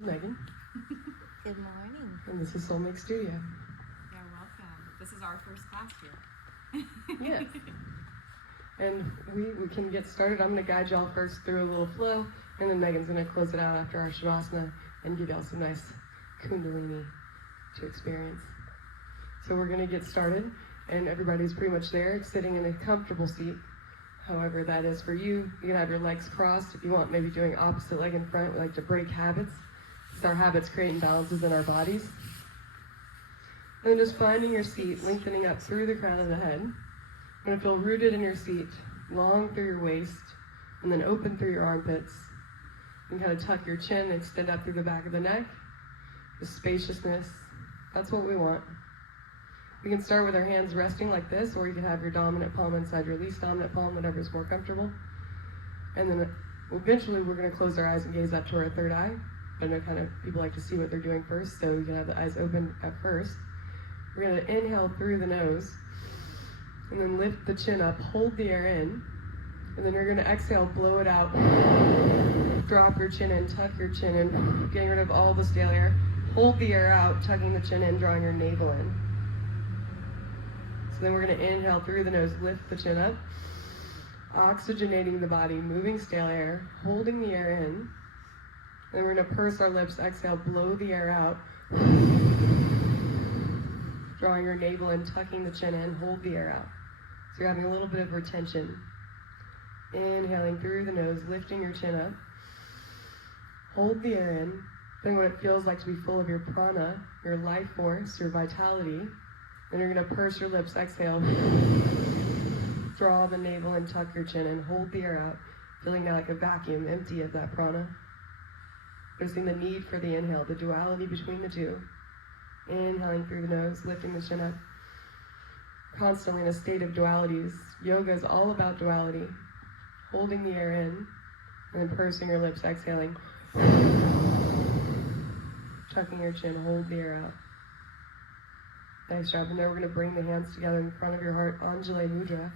Megan. Good morning. And this is Soul Make Studio. You're welcome. This is our first class here. Yes. And we can get started. I'm going to guide y'all first through a little flow, and then Megan's going to close it out after our Shavasana and give y'all some nice Kundalini to experience. So we're going to get started, and everybody's pretty much there, sitting in a comfortable seat. However that is for you. You can have your legs crossed if you want, maybe doing opposite leg in front. We like to break habits. Our habits create imbalances in our bodies. And then just finding your seat, lengthening up through the crown of the head. You're going to feel rooted in your seat, long through your waist, and then open through your armpits. And kind of tuck your chin and extend up through the back of the neck. The spaciousness, that's what we want. We can start with our hands resting like this, or you can have your dominant palm inside your least dominant palm, whatever's more comfortable. And then eventually we're going to close our eyes and gaze up to our third eye. I know kind of people like to see what they're doing first, so you can have the eyes open at first. We're going to inhale through the nose, and then lift the chin up, hold the air in, and then you're going to exhale, blow it out, drop your chin in, tuck your chin in, getting rid of all the stale air, hold the air out, tucking the chin in, drawing your navel in. So then we're going to inhale through the nose, lift the chin up, oxygenating the body, moving stale air, holding the air in. Then we're going to purse our lips, exhale, blow the air out. Drawing your navel in, tucking the chin in, hold the air out. So you're having a little bit of retention. Inhaling through the nose, lifting your chin up. Hold the air in. Feeling what it feels like to be full of your prana, your life force, your vitality. Then you're going to purse your lips, exhale. Draw the navel and tuck your chin in, hold the air out. Feeling now like a vacuum, empty of that prana. Noticing the need for the inhale, the duality between the two. Inhaling through the nose, lifting the chin up. Constantly in a state of dualities. Yoga is all about duality. Holding the air in, and then pursing your lips, exhaling. Tucking your chin, hold the air out. Nice job. And now we're going to bring the hands together in front of your heart, Anjali Mudra.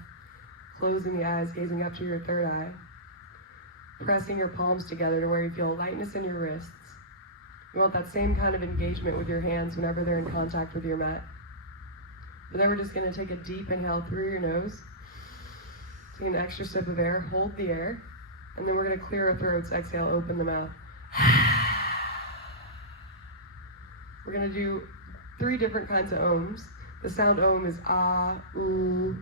Closing the eyes, gazing up to your third eye. Pressing your palms together to where you feel lightness in your wrists. You want that same kind of engagement with your hands whenever they're in contact with your mat. But then we're just going to take a deep inhale through your nose. Take an extra sip of air, hold the air, and then we're going to clear our throats, exhale, open the mouth. We're going to do 3 different kinds of ohms. The sound ohm is ah, ooh,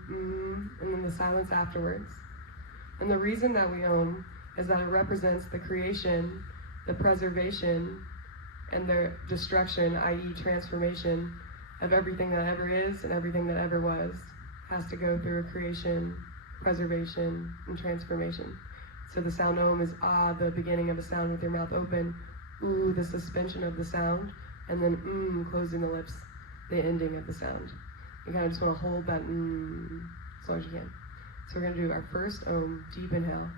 and then the silence afterwards. And the reason that we ohm is that it represents the creation, the preservation, and the destruction, i.e. transformation, of everything that ever is and everything that ever was. Has to go through a creation, preservation, and transformation. So the sound ohm is ah, the beginning of a sound with your mouth open, ooh, the suspension of the sound, and then closing the lips, the ending of the sound. You kind of just want to hold that as long as you can. So we're going to do our first ohm, deep inhale.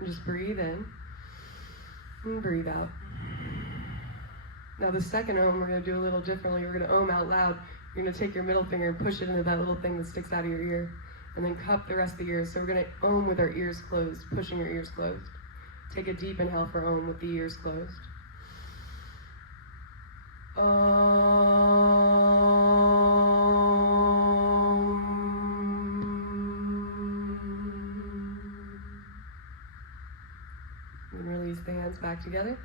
And just breathe in and breathe out. Now the second ohm we're going to do a little differently. We're going to ohm out loud. You're going to take your middle finger and push it into that little thing that sticks out of your ear, and then cup the rest of the ears. So we're going to ohm with our ears closed, pushing your ears closed. Take a deep inhale for ohm with the ears closed. And release the hands back together.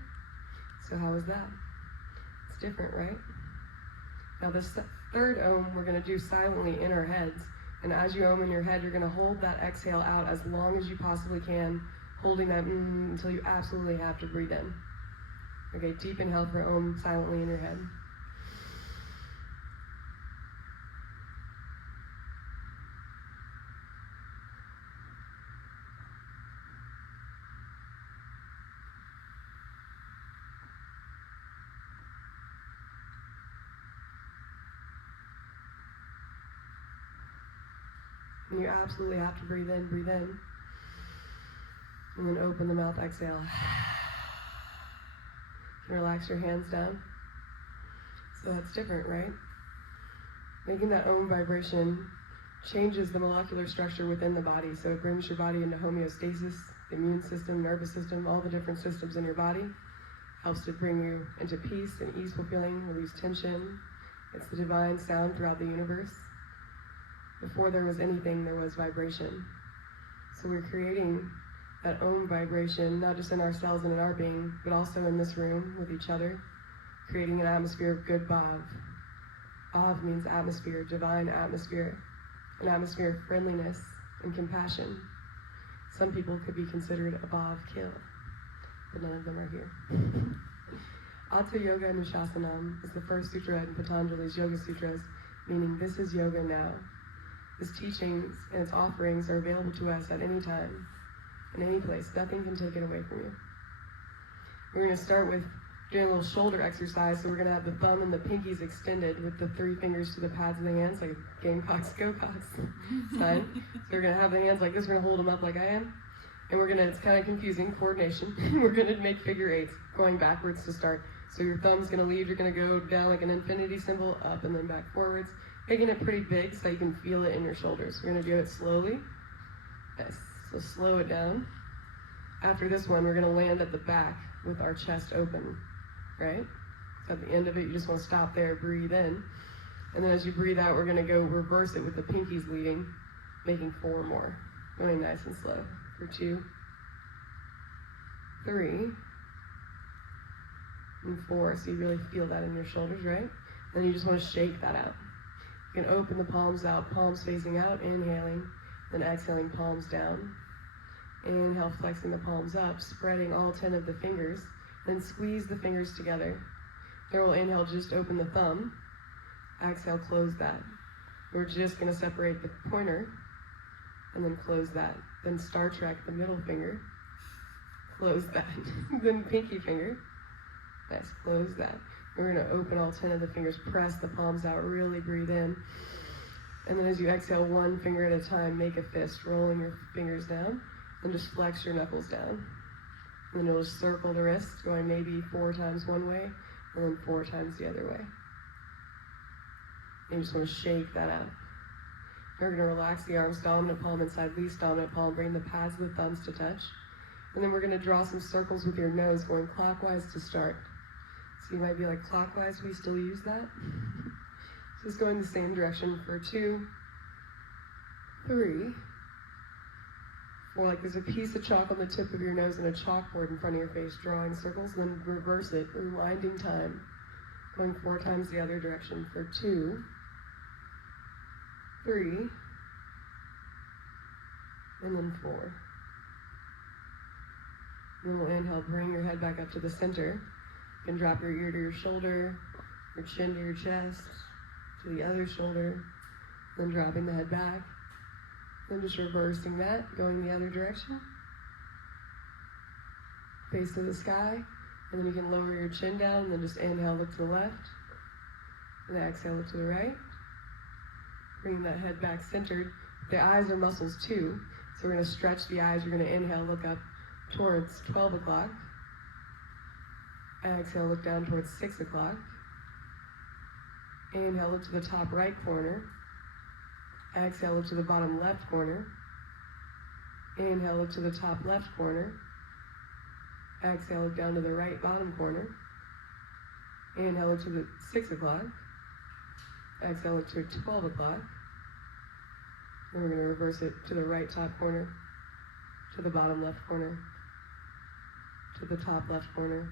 So how was that? It's different, right? Now this third ohm we're going to do silently in our heads. And as you ohm in your head, you're going to hold that exhale out as long as you possibly can, holding that until you absolutely have to breathe in. Okay, deep inhale for ohm silently in your head. And you absolutely have to breathe in, breathe in. And then open the mouth, exhale. And relax your hands down. So that's different, right? Making that Om vibration changes the molecular structure within the body. So it brings your body into homeostasis, the immune system, nervous system, all the different systems in your body. Helps to bring you into peace and easeful feeling, release tension. It's the divine sound throughout the universe. Before there was anything, there was vibration. So we're creating that Om vibration, not just in ourselves and in our being, but also in this room with each other, creating an atmosphere of Goodbhav. Bhav means atmosphere, divine atmosphere, an atmosphere of friendliness and compassion. Some people could be considered a Bhav kill, but none of them are here. Hatha Yoga Nushasanam is the first sutra in Patanjali's Yoga Sutras, meaning this is yoga now. His teachings and its offerings are available to us at any time, in any place. Nothing can take it away from you. We're going to start with doing a little shoulder exercise. So we're going to have the thumb and the pinkies extended with the 3 fingers to the pads of the hands, like Gamecocks, Go-Cocks sign. So we're going to have the hands like this. We're going to hold them up like I am. And we're going to, it's kind of confusing, coordination. We're going to make figure 8s, going backwards to start. So your thumb's going to lead. You're going to go down like an infinity symbol, up and then back forwards. Making it pretty big so you can feel it in your shoulders. We're going to do it slowly. Yes. So slow it down. After this one, we're going to land at the back with our chest open, right? So at the end of it, you just want to stop there, breathe in. And then as you breathe out, we're going to go reverse it with the pinkies leading, making 4 more. Going nice and slow. For 2, 3, and 4. So you really feel that in your shoulders, right? Then you just want to shake that out. You can open the palms out, palms facing out, inhaling, then exhaling, palms down. Inhale, flexing the palms up, spreading all 10 of the fingers, then squeeze the fingers together. There we'll inhale, just open the thumb. Exhale, close that. We're just going to separate the pointer, and then close that. Then Star Trek, the middle finger, close that. Then pinky finger, nice, close that. We're going to open all 10 of the fingers, press the palms out, really breathe in. And then as you exhale, 1 finger at a time, make a fist, rolling your fingers down, and just flex your knuckles down. And then you'll just circle the wrists, going maybe 4 times one way, and then 4 times the other way. And you just want to shake that out. We're going to relax the arms, dominant palm inside least dominant palm, bring the pads of the thumbs to touch. And then we're going to draw some circles with your nose, going clockwise to start. So you might be like, clockwise, we still use that? Just going the same direction for 2, 3, 4. Like there's a piece of chalk on the tip of your nose and a chalkboard in front of your face, drawing circles, and then reverse it, rewinding time. Going 4 times the other direction for 2, 3, and then 4. And then we'll inhale, bring your head back up to the center. You can drop your ear to your shoulder, your chin to your chest, to the other shoulder, then dropping the head back. Then just reversing that, going the other direction. Face to the sky, and then you can lower your chin down, and then just inhale, look to the left, and then exhale, look to the right. Bring that head back centered. The eyes are muscles too, so we're going to stretch the eyes. We're going to inhale, look up towards 12 o'clock. Exhale, look down towards 6 o'clock. Inhale, look to the top right corner. Exhale, look to the bottom left corner. Inhale, look to the top left corner. Exhale, look down to the right bottom corner. Inhale, look to the 6 o'clock. Exhale, look to 12 o'clock. Then we're going to reverse it to the right top corner, to the bottom left corner, to the top left corner,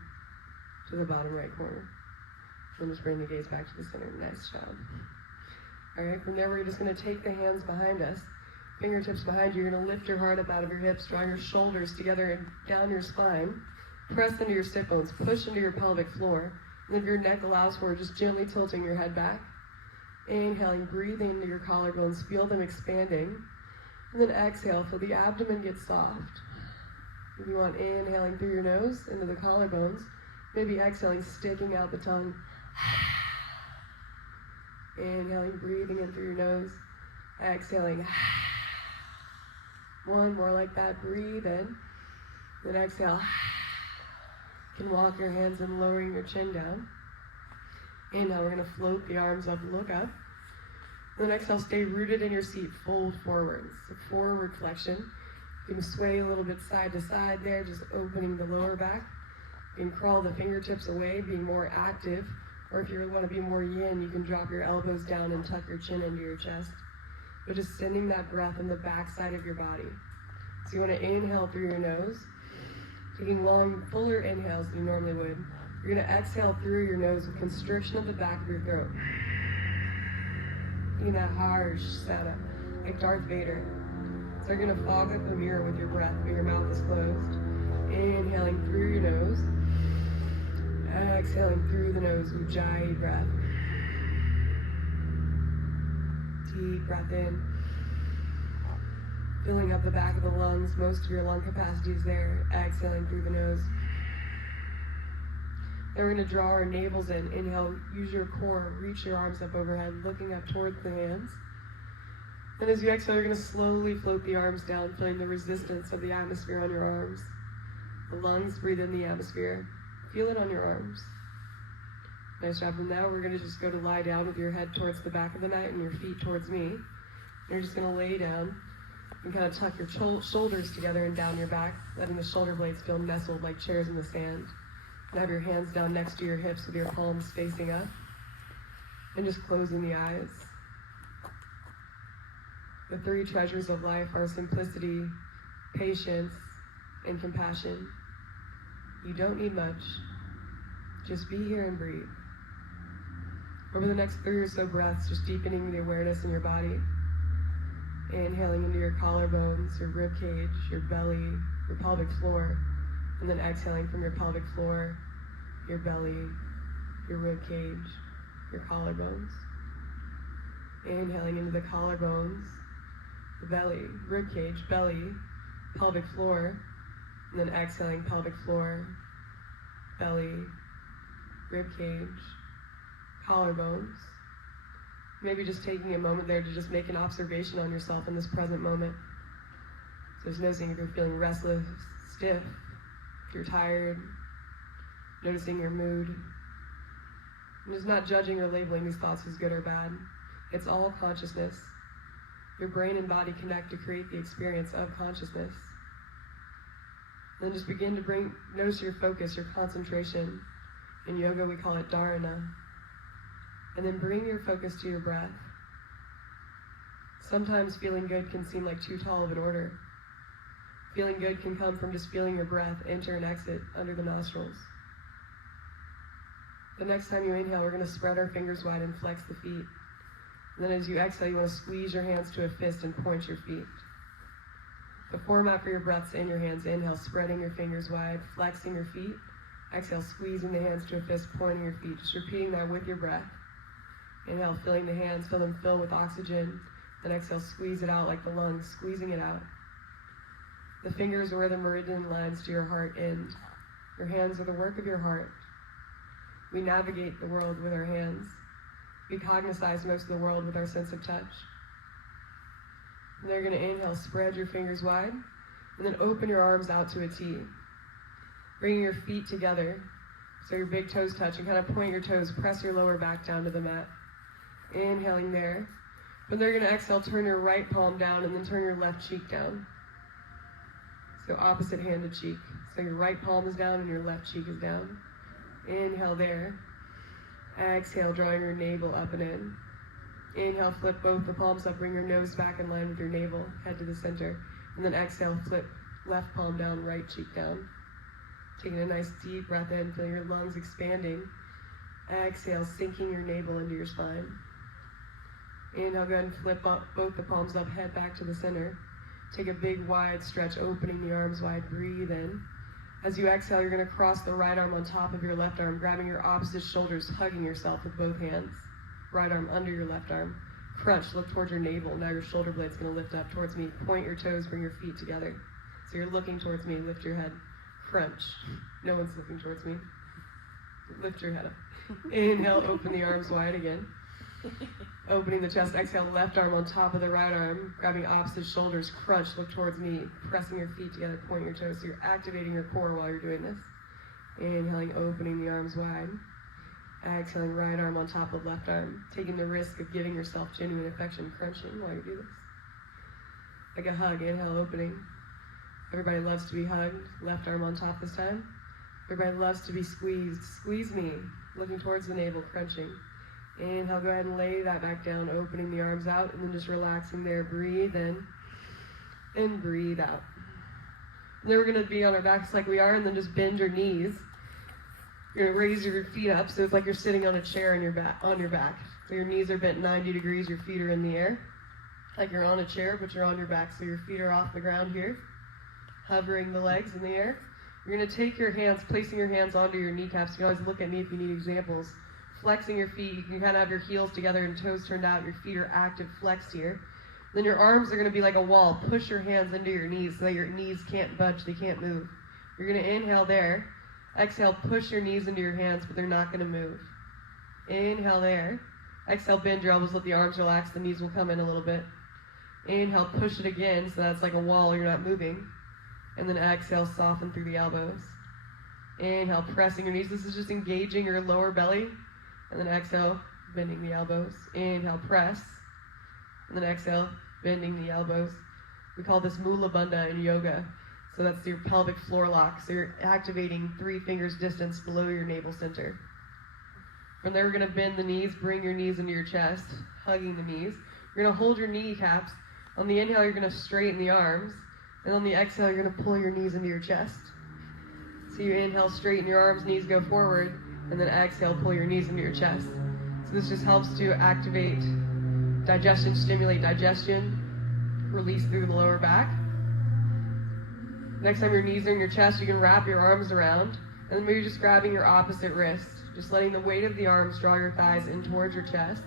to the bottom right corner. Then just bring the gaze back to the center. Nice job. All right, from there we're just going to take the hands behind us, fingertips behind you. You're going to lift your heart up out of your hips, draw your shoulders together and down your spine. Press into your sit bones, push into your pelvic floor. And if your neck allows for it, just gently tilting your head back. Inhaling, breathing into your collarbones, feel them expanding. And then exhale, feel the abdomen get soft. If you want, inhaling through your nose into the collarbones, maybe exhaling, sticking out the tongue. Inhaling, breathing in through your nose, exhaling. 1 more like that, breathe in, then exhale. You can walk your hands in, lowering your chin down. Inhale, we're going to float the arms up, look up. And then exhale, stay rooted in your seat, fold forwards. So forward flexion. You can sway a little bit side to side there, just opening the lower back. You can crawl the fingertips away, being more active. Or if you want to be more yin, you can drop your elbows down and tuck your chin into your chest. But just sending that breath in the back side of your body. So you want to inhale through your nose, taking long, fuller inhales than you normally would. You're going to exhale through your nose with constriction of the back of your throat. Making that harsh sound, like Darth Vader. So you're going to fog up the mirror with your breath, but your mouth is closed. Inhaling through your nose. Exhaling through the nose, Ujjayi breath. Deep breath in. Filling up the back of the lungs. Most of your lung capacity is there. Exhaling through the nose. Then we're going to draw our navels in. Inhale, use your core, reach your arms up overhead, looking up towards the hands. And as you exhale, you're going to slowly float the arms down, feeling the resistance of the atmosphere on your arms. The lungs breathe in the atmosphere. Feel it on your arms. Nice job. And now we're going to just go to lie down with your head towards the back of the mat and your feet towards me. And you're just going to lay down and kind of tuck your shoulders together and down your back, letting the shoulder blades feel nestled like chairs in the sand. And have your hands down next to your hips with your palms facing up. And just closing the eyes. The three treasures of life are simplicity, patience, and compassion. You don't need much. Just be here and breathe. Over the next 3 or so breaths, just deepening the awareness in your body. Inhaling into your collarbones, your rib cage, your belly, your pelvic floor. And then exhaling from your pelvic floor, your belly, your rib cage, your collarbones. Inhaling into the collarbones, the belly, rib cage, belly, pelvic floor. And then exhaling pelvic floor, belly, rib cage, collarbones. Maybe just taking a moment there to just make an observation on yourself in this present moment. So just noticing if you're feeling restless, stiff, if you're tired, noticing your mood. And just not judging or labeling these thoughts as good or bad. It's all consciousness. Your brain and body connect to create the experience of consciousness. Then just begin to notice your focus, your concentration. In yoga, we call it dharana. And then bring your focus to your breath. Sometimes feeling good can seem like too tall of an order. Feeling good can come from just feeling your breath enter and exit under the nostrils. The next time you inhale, we're going to spread our fingers wide and flex the feet. And then as you exhale, you want to squeeze your hands to a fist and point your feet. The format for your breaths in your hands. Inhale, spreading your fingers wide, flexing your feet. Exhale, squeezing the hands to a fist, pointing your feet. Just repeating that with your breath. Inhale, filling the hands, feel them fill with oxygen. Then exhale, squeeze it out like the lungs, squeezing it out. The fingers are where the meridian lines to your heart end. Your hands are the work of your heart. We navigate the world with our hands. We cognize most of the world with our sense of touch. And then you're going to inhale, spread your fingers wide, and then open your arms out to a T. Bringing your feet together, so your big toes touch, and kind of point your toes, press your lower back down to the mat. Inhaling there. But then you're going to exhale, turn your right palm down, and then turn your left cheek down. So opposite-handed cheek. So your right palm is down and your left cheek is down. Inhale there. Exhale, drawing your navel up and in. Inhale, flip both the palms up, bring your nose back in line with your navel, head to the center. And then exhale, flip left palm down, right cheek down. Taking a nice deep breath in, feel your lungs expanding. Exhale, sinking your navel into your spine. Inhale, go ahead and flip up both the palms up, head back to the center. Take a big wide stretch, opening the arms wide, breathe in. As you exhale, you're going to cross the right arm on top of your left arm, grabbing your opposite shoulders, hugging yourself with both hands. Right arm under your left arm. Crunch, look towards your navel. Now your shoulder blade's going to lift up towards me. Point your toes, bring your feet together. So you're looking towards me, lift your head. Crunch. No one's looking towards me. Lift your head up. Inhale, open the arms wide again. Opening the chest, exhale, left arm on top of the right arm, grabbing opposite shoulders, crunch, look towards me, pressing your feet together, point your toes, so you're activating your core while you're doing this. Inhaling, opening the arms wide. Exhaling right arm on top of left arm, taking the risk of giving yourself genuine affection, crunching while you do this. Like a hug, inhale, opening. Everybody loves to be hugged. Left arm on top this time. Everybody loves to be squeezed. Squeeze me, looking towards the navel, crunching. Inhale, go ahead and lay that back down, opening the arms out, and then just relaxing there. Breathe in and breathe out. And then we're going to be on our backs like we are, and then just bend your knees. You're going to raise your feet up, so it's like you're sitting on a chair on your back. So your knees are bent 90 degrees, your feet are in the air. Like you're on a chair, but you're on your back, so your feet are off the ground here. Hovering the legs in the air. You're going to take your hands, placing your hands onto your kneecaps. You can always look at me if you need examples. Flexing your feet. You can kind of have your heels together and toes turned out. Your feet are active, flexed here. Then your arms are going to be like a wall. Push your hands into your knees so that your knees can't budge, they can't move. You're going to inhale there. Exhale, push your knees into your hands, but they're not going to move. Inhale there. Exhale, bend your elbows, let the arms relax, the knees will come in a little bit. Inhale, push it again, so that's like a wall, you're not moving. And then exhale, soften through the elbows. Inhale, pressing your knees. This is just engaging your lower belly. And then exhale, bending the elbows. Inhale, press. And then exhale, bending the elbows. We call this Mula Bandha in yoga. So that's your pelvic floor lock. So you're activating 3 fingers distance below your navel center. From there, we're going to bend the knees, bring your knees into your chest, hugging the knees. You're going to hold your kneecaps. On the inhale, you're going to straighten the arms. And on the exhale, you're going to pull your knees into your chest. So you inhale, straighten your arms, knees go forward. And then exhale, pull your knees into your chest. So this just helps to activate digestion, stimulate digestion, release through the lower back. Next time your knees are in your chest, you can wrap your arms around, and then maybe just grabbing your opposite wrist, just letting the weight of the arms draw your thighs in towards your chest.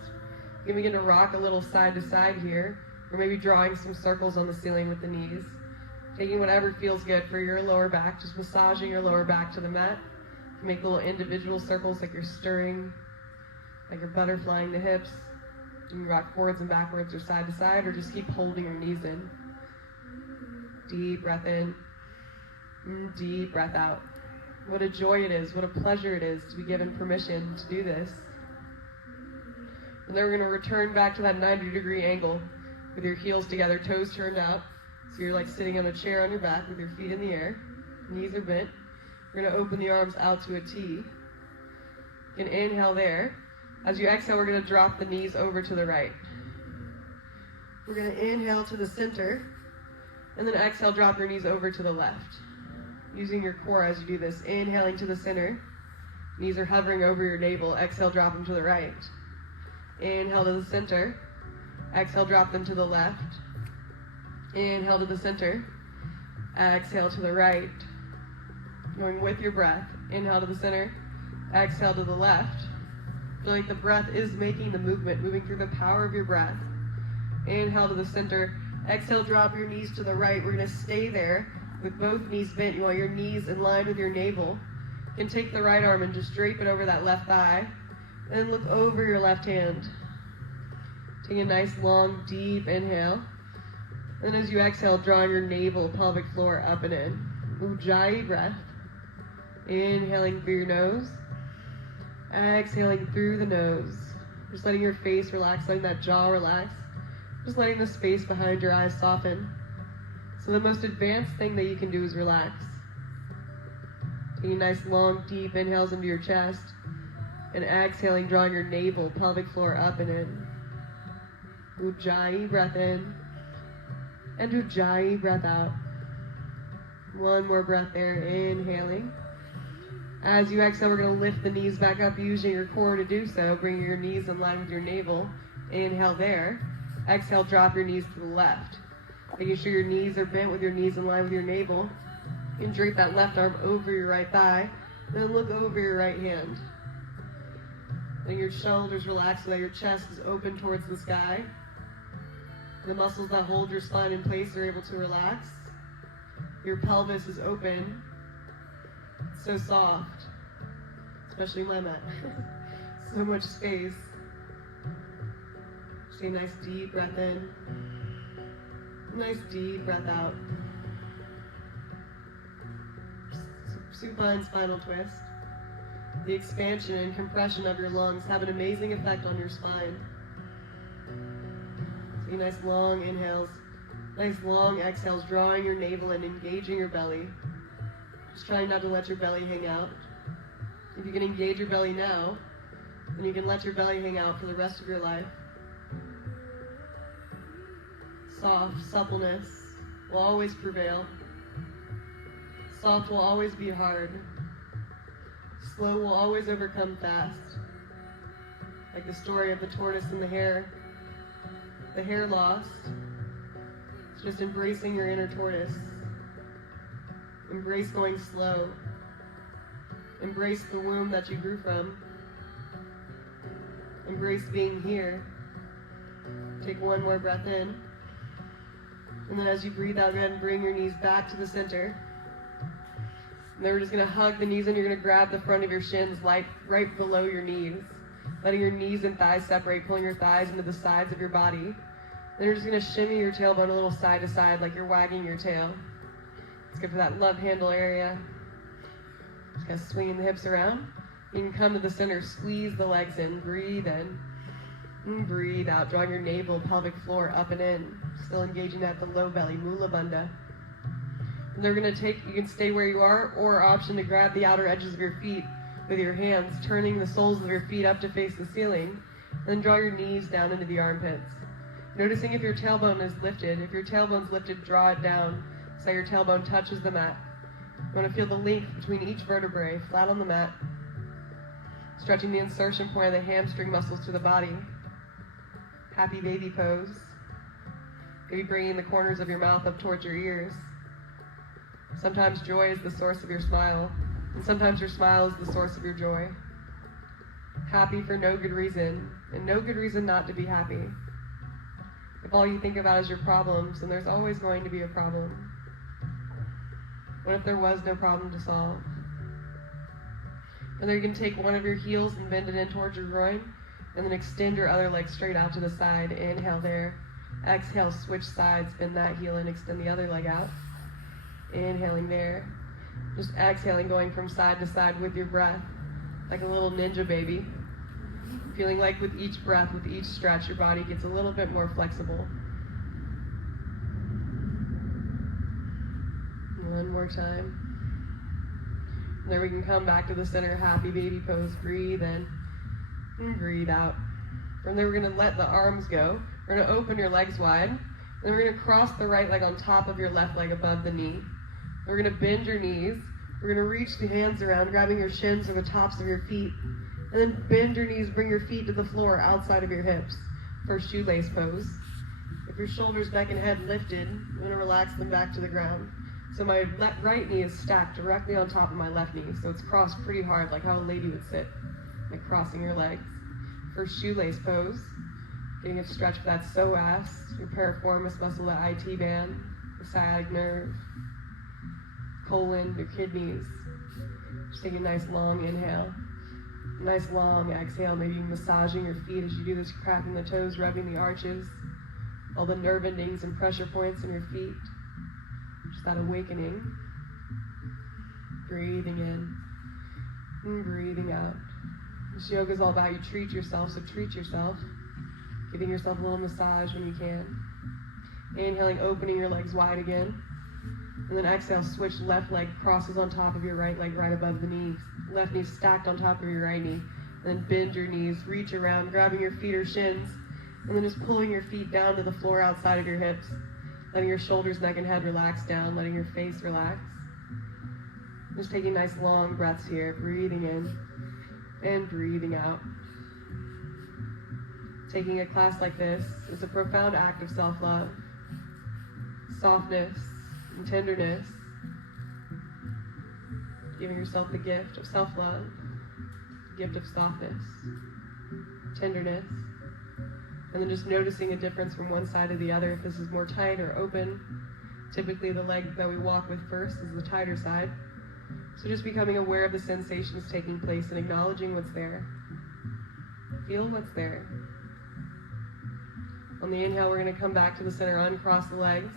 You can begin to rock a little side to side here, or maybe drawing some circles on the ceiling with the knees. Taking whatever feels good for your lower back, just massaging your lower back to the mat. You can make little individual circles like you're stirring, like you're butterflying the hips. You can rock forwards and backwards or side to side, or just keep holding your knees in. Deep breath in. Deep breath out. What a joy it is, what a pleasure it is to be given permission to do this. And then we're going to return back to that 90-degree angle with your heels together, toes turned out. So you're like sitting on a chair on your back with your feet in the air. Knees are bent. We're going to open the arms out to a T. You can inhale there. As you exhale, we're going to drop the knees over to the right. We're going to inhale to the center. And then exhale, drop your knees over to the left. Using your core as you do this. Inhaling to the center. Knees are hovering over your navel. Exhale, drop them to the right. Inhale to the center. Exhale, drop them to the left. Inhale to the center. Exhale to the right. Going with your breath. Inhale to the center. Exhale to the left. Feel like the breath is making the movement, moving through the power of your breath. Inhale to the center. Exhale, drop your knees to the right. We're going to stay there with both knees bent. You want your knees in line with your navel. You can take the right arm and just drape it over that left thigh. And then look over your left hand. Take a nice, long, deep inhale. And then as you exhale, draw your navel, pelvic floor up and in. Ujjayi breath. Inhaling through your nose. Exhaling through the nose. Just letting your face relax, letting that jaw relax. Just letting the space behind your eyes soften. So the most advanced thing that you can do is relax. Taking nice, long, deep inhales into your chest. And exhaling, drawing your navel, pelvic floor up and in. Ujjayi breath in. And Ujjayi breath out. One more breath there, inhaling. As you exhale, we're going to lift the knees back up using your core to do so. Bring your knees in line with your navel. Inhale there. Exhale, drop your knees to the left. Making sure your knees are bent with your knees in line with your navel. You can drape that left arm over your right thigh. Then look over your right hand. Letting your shoulders relax so that your chest is open towards the sky. The muscles that hold your spine in place are able to relax. Your pelvis is open. It's so soft. Especially my mat. So much space. Just take a nice deep breath in. Nice deep breath out. Supine spinal twist. The expansion and compression of your lungs have an amazing effect on your spine. So nice long inhales, nice long exhales, drawing your navel and engaging your belly. Just trying not to let your belly hang out. If you can engage your belly now, then you can let your belly hang out for the rest of your life. Soft suppleness will always prevail. Soft will always be hard. Slow will always overcome fast. Like the story of the tortoise and the hare. The hare lost. It's just embracing your inner tortoise. Embrace going slow. Embrace the womb that you grew from. Embrace being here. Take one more breath in. And then as you breathe out, go ahead and bring your knees back to the center. And then we're just going to hug the knees, and you're going to grab the front of your shins like right below your knees. Letting your knees and thighs separate, pulling your thighs into the sides of your body. Then you're just going to shimmy your tailbone a little side to side like you're wagging your tail. It's good for that love handle area. Just kind of swinging the hips around. You can come to the center, squeeze the legs in, breathe in, and breathe out. Drawing your navel, pelvic floor up and in. Still engaging that the low belly, Mula Bandha. And they're going to take, you can stay where you are, or option to grab the outer edges of your feet with your hands, turning the soles of your feet up to face the ceiling, and then draw your knees down into the armpits. Noticing if your tailbone is lifted. If your tailbone's lifted, draw it down so your tailbone touches the mat. You want to feel the link between each vertebrae, flat on the mat. Stretching the insertion point of the hamstring muscles to the body. Happy baby pose. Maybe bringing the corners of your mouth up towards your ears. Sometimes joy is the source of your smile, and sometimes your smile is the source of your joy. Happy for no good reason, and no good reason not to be happy. If all you think about is your problems, then there's always going to be a problem. What if there was no problem to solve? And then you can take one of your heels and bend it in towards your groin, and then extend your other leg straight out to the side. Inhale there. Exhale, switch sides, bend that heel and extend the other leg out. Inhaling there. Just exhaling, going from side to side with your breath, like a little ninja baby. Feeling like with each breath, with each stretch, your body gets a little bit more flexible. One more time. And then we can come back to the center, happy baby pose. Breathe in and breathe out. From there, we're going to let the arms go. We're going to open your legs wide. And then we're going to cross the right leg on top of your left leg above the knee. We're going to bend your knees. We're going to reach the hands around, grabbing your shins or the tops of your feet. And then bend your knees, bring your feet to the floor outside of your hips for shoelace pose. If your shoulders, neck, and head lifted, I'm going to relax them back to the ground. So my right knee is stacked directly on top of my left knee, so it's crossed pretty hard, like how a lady would sit, like crossing your legs. For shoelace pose, getting a stretch for that psoas, your piriformis muscle, the IT band, the sciatic nerve, colon, your kidneys. Just take a nice long inhale. Nice long exhale, maybe massaging your feet as you do this, cracking the toes, rubbing the arches, all the nerve endings and pressure points in your feet. Just that awakening. Breathing in and breathing out. This yoga is all about you treat yourself, so treat yourself. Giving yourself a little massage when you can. Inhaling, opening your legs wide again. And then exhale, switch left leg crosses on top of your right leg right above the knees. Left knee stacked on top of your right knee. And then bend your knees, reach around, grabbing your feet or shins. And then just pulling your feet down to the floor outside of your hips. Letting your shoulders, neck, and head relax down, letting your face relax. Just taking nice long breaths here, breathing in and breathing out. Taking a class like this is a profound act of self-love, softness, and tenderness. Giving yourself the gift of self-love, the gift of softness, tenderness. And then just noticing a difference from one side to the other, if this is more tight or open. Typically the leg that we walk with first is the tighter side. So just becoming aware of the sensations taking place and acknowledging what's there. Feel what's there. On the inhale, we're going to come back to the center, uncross the legs.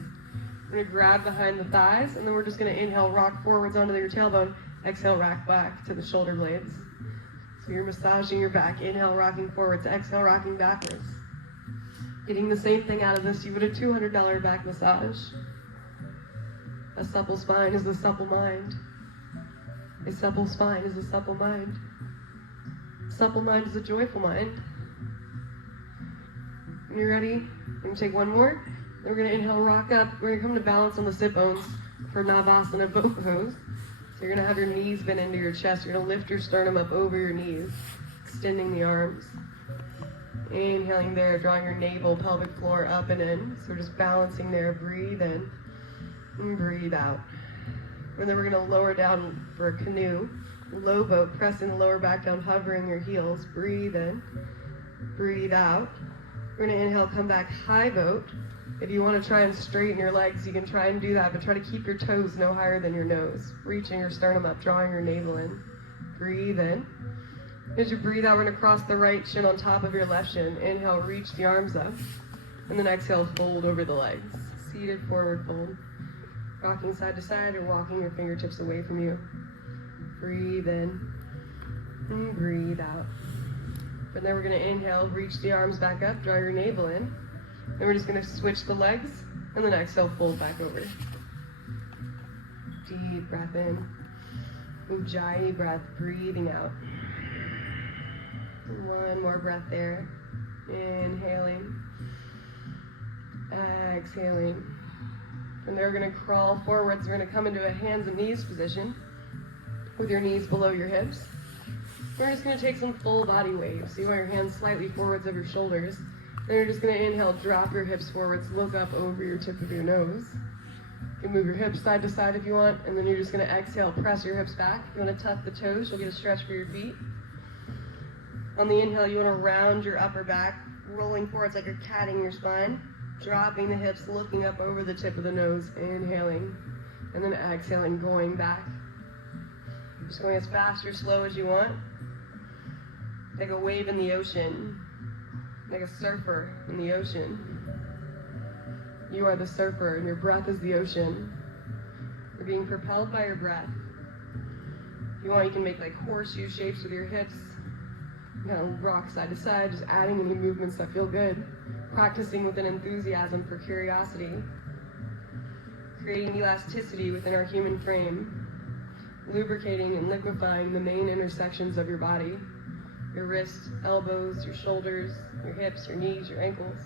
We're going to grab behind the thighs, and then we're just going to inhale, rock forwards onto your tailbone. Exhale, rock back to the shoulder blades. So you're massaging your back. Inhale, rocking forwards. Exhale, rocking backwards. Getting the same thing out of this you would a $200 back massage. A supple spine is a supple mind. A supple spine is a supple mind. Supple mind is a joyful mind. When you're ready, we're going to take one more. Then we're going to inhale, rock up. We're going to come to balance on the sit bones for Navasana both pose. So you're going to have your knees bent into your chest. You're going to lift your sternum up over your knees, extending the arms. Inhaling there, drawing your navel, pelvic floor up and in. So we're just balancing there. Breathe in and breathe out. And then we're going to lower down for a canoe. Low boat, pressing the lower back down, hovering your heels. Breathe in, breathe out. We're going to inhale, come back, high boat. If you want to try and straighten your legs, you can try and do that, but try to keep your toes no higher than your nose. Reaching your sternum up, drawing your navel in. Breathe in. As you breathe out, we're going to cross the right shin on top of your left shin. Inhale, reach the arms up. And then exhale, fold over the legs. Seated forward fold. Rocking side to side or walking your fingertips away from you. Breathe in and breathe out. But then we're going to inhale, reach the arms back up, draw your navel in. Then we're just going to switch the legs, and then exhale, fold back over. Deep breath in. Ujjayi breath, breathing out. One more breath there. Inhaling. Exhaling. From there, we're going to crawl forwards. We're going to come into a hands and knees position with your knees below your hips. We're just going to take some full body waves. So you want your hands slightly forwards of your shoulders. Then you're just going to inhale, drop your hips forwards, look up over your tip of your nose. You can move your hips side to side if you want, and then you're just going to exhale, press your hips back. If you want to tuck the toes, you'll get a stretch for your feet. On the inhale, you want to round your upper back, rolling forwards like you're catting your spine, dropping the hips, looking up over the tip of the nose, inhaling, and then exhaling, going back. Just going as fast or slow as you want. Like a wave in the ocean. Like a surfer in the ocean. You are the surfer and your breath is the ocean. You're being propelled by your breath. If you want, you can make like horseshoe shapes with your hips. You know, rock side to side, just adding any movements that feel good. Practicing with an enthusiasm for curiosity. Creating elasticity within our human frame. Lubricating and liquefying the main intersections of your body. Your wrists, elbows, your shoulders, your hips, your knees, your ankles.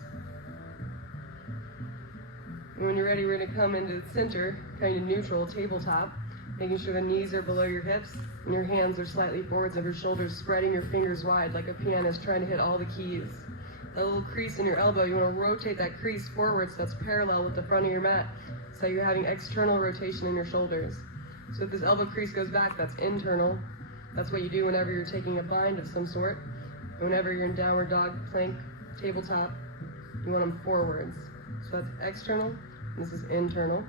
And when you're ready, we're going to come into the center, kind of neutral, tabletop, making sure the knees are below your hips and your hands are slightly forwards of your shoulders, spreading your fingers wide like a pianist trying to hit all the keys. That little crease in your elbow, you want to rotate that crease forward so that's parallel with the front of your mat, so you're having external rotation in your shoulders. So if this elbow crease goes back, that's internal. That's what you do whenever you're taking a bind of some sort. Whenever you're in downward dog, plank, tabletop, you want them forwards. So that's external, and this is internal.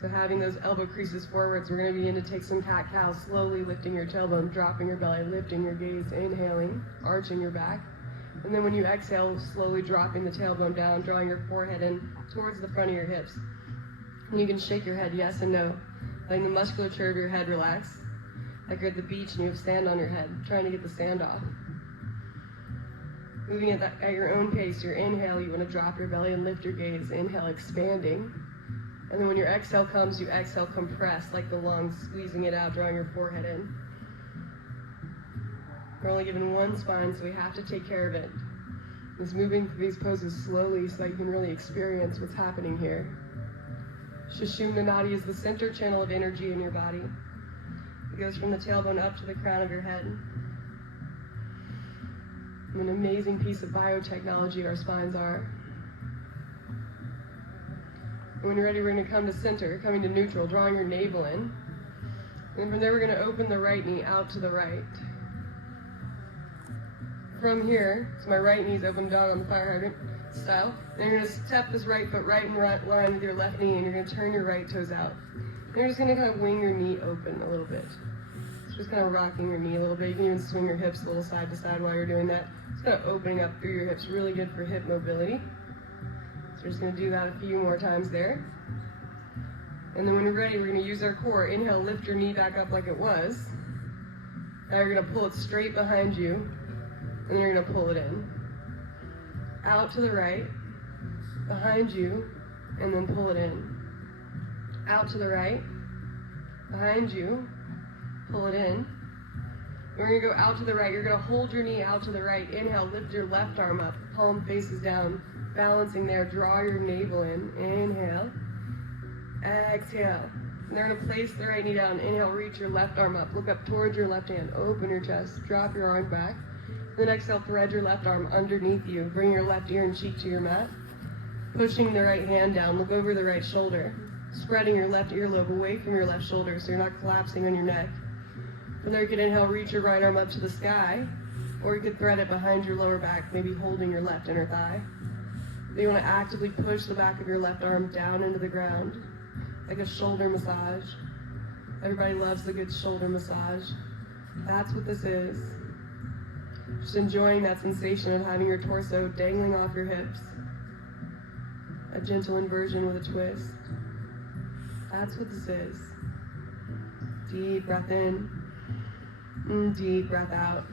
So having those elbow creases forwards, we're going to begin to take some cat-cow, slowly lifting your tailbone, dropping your belly, lifting your gaze, inhaling, arching your back. And then when you exhale, slowly dropping the tailbone down, drawing your forehead in towards the front of your hips. And you can shake your head yes and no, letting the musculature of your head relax. Like you're at the beach and you have sand on your head, trying to get the sand off. Moving at your own pace, your inhale, you want to drop your belly and lift your gaze. Inhale, expanding. And then when your exhale comes, you exhale, compress, like the lungs, squeezing it out, drawing your forehead in. We're only given one spine, so we have to take care of it. Just moving through these poses slowly so that you can really experience what's happening here. Sushumna Nadi is the center channel of energy in your body. It goes from the tailbone up to the crown of your head. An amazing piece of biotechnology our spines are. And when you're ready, we're going to come to center, coming to neutral, drawing your navel in. And from there, we're going to open the right knee out to the right. From here, so my right knee's open down on the fire hydrant style. And you're going to step this right foot right in line with your left knee, and you're going to turn your right toes out. And you're just going to kind of wing your knee open a little bit. So just kind of rocking your knee a little bit. You can even swing your hips a little side to side while you're doing that. Just kind of opening up through your hips, really good for hip mobility. So we're just going to do that a few more times there. And then when you're ready, we're going to use our core. Inhale, lift your knee back up like it was. Now you're going to pull it straight behind you, and then you're going to pull it in. Out to the right, behind you, and then pull it in. Out to the right, behind you, pull it in. We're going to go out to the right. You're going to hold your knee out to the right. Inhale, lift your left arm up, palm faces down, balancing there. Draw your navel in. Inhale. Exhale. And they're going to place the right knee down. Inhale, reach your left arm up. Look up towards your left hand. Open your chest. Drop your arm back. Then exhale, thread your left arm underneath you. Bring your left ear and cheek to your mat. Pushing the right hand down. Look over the right shoulder. Spreading your left earlobe away from your left shoulder so you're not collapsing on your neck. From there, you can inhale, reach your right arm up to the sky, or you could thread it behind your lower back, maybe holding your left inner thigh. Then you want to actively push the back of your left arm down into the ground, like a shoulder massage. Everybody loves the good shoulder massage. That's what this is. Just enjoying that sensation of having your torso dangling off your hips. A gentle inversion with a twist. That's what this is. Deep breath in. Deep breath out.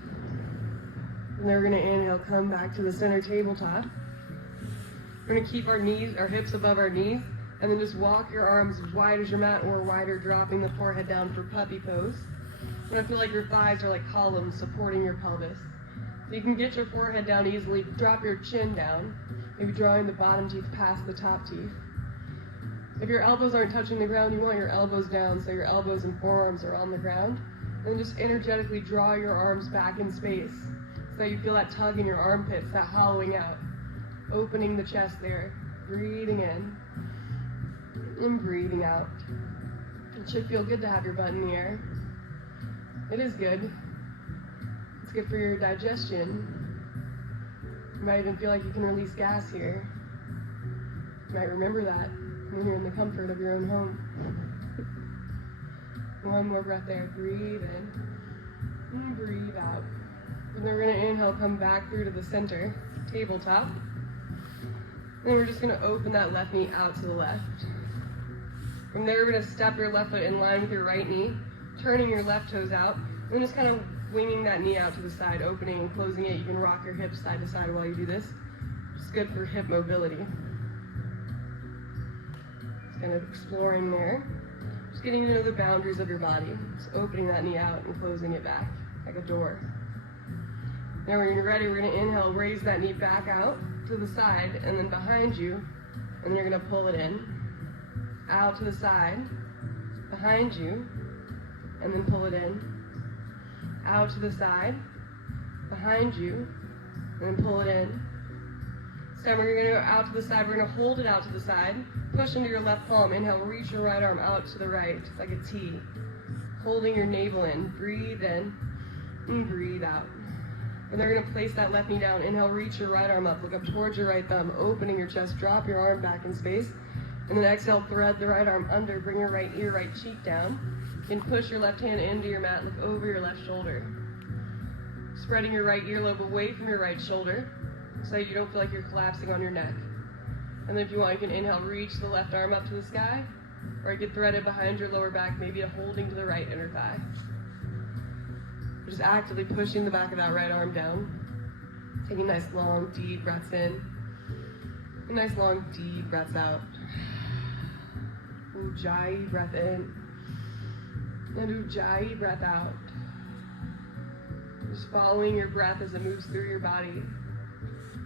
And then we're going to inhale, come back to the center tabletop. We're going to keep our hips above our knees, and then just walk your arms as wide as your mat or wider, dropping the forehead down for puppy pose. You're going to feel like your thighs are like columns supporting your pelvis. So you can get your forehead down easily, drop your chin down, maybe drawing the bottom teeth past the top teeth. If your elbows aren't touching the ground, you want your elbows down so your elbows and forearms are on the ground. And then just energetically draw your arms back in space so you feel that tug in your armpits, that hollowing out. Opening the chest there, breathing in and breathing out. It should feel good to have your butt in the air. It is good. It's good for your digestion. You might even feel like you can release gas here. You might remember that when you're in the comfort of your own home. One more breath there. Breathe in and breathe out. And then we're going to inhale, come back through to the center, tabletop. And then we're just going to open that left knee out to the left. From there, we're going to step your left foot in line with your right knee, turning your left toes out, and then just kind of winging that knee out to the side, opening and closing it. You can rock your hips side to side while you do this. It's good for hip mobility. Just kind of exploring there. Just getting to know the boundaries of your body. Just opening that knee out and closing it back like a door. Now when you're ready, we're going to inhale, raise that knee back out to the side and then behind you, and then you're going to pull it in, out to the side, behind you, and then pull it in, out to the side, behind you, and then pull it in. This time we're going to go out to the side, we're going to hold it out to the side, push into your left palm, inhale, reach your right arm out to the right, like a T, holding your navel in, breathe in, and breathe out. And they're going to place that left knee down. Inhale, reach your right arm up. Look up towards your right thumb, opening your chest. Drop your arm back in space. And then exhale, thread the right arm under. Bring your right ear, right cheek down. And push your left hand into your mat. Look over your left shoulder. Spreading your right earlobe away from your right shoulder so you don't feel like you're collapsing on your neck. And then if you want, you can inhale, reach the left arm up to the sky. Or you can thread it behind your lower back, maybe holding to the right inner thigh. Just actively pushing the back of that right arm down. Taking nice long deep breaths in. And nice long deep breaths out. Ujjayi breath in. And Ujjayi breath out. Just following your breath as it moves through your body.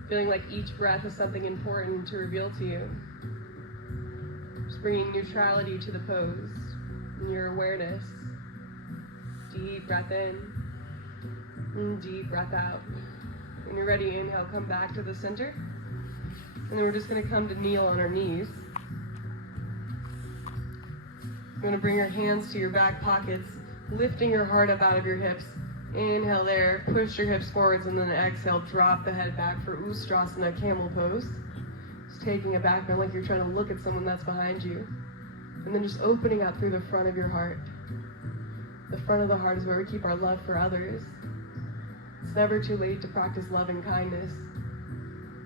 Feeling like each breath is something important to reveal to you. Just bringing neutrality to the pose and your awareness. Deep breath in. And deep breath out. When you're ready, inhale, come back to the center. And then we're just going to come to kneel on our knees. You're going to bring your hands to your back pockets, lifting your heart up out of your hips. Inhale there, push your hips forwards, and then exhale, drop the head back for Ustrasana, camel pose. Just taking it back, like you're trying to look at someone that's behind you. And then just opening up through the front of your heart. The front of the heart is where we keep our love for others. It's never too late to practice love and kindness.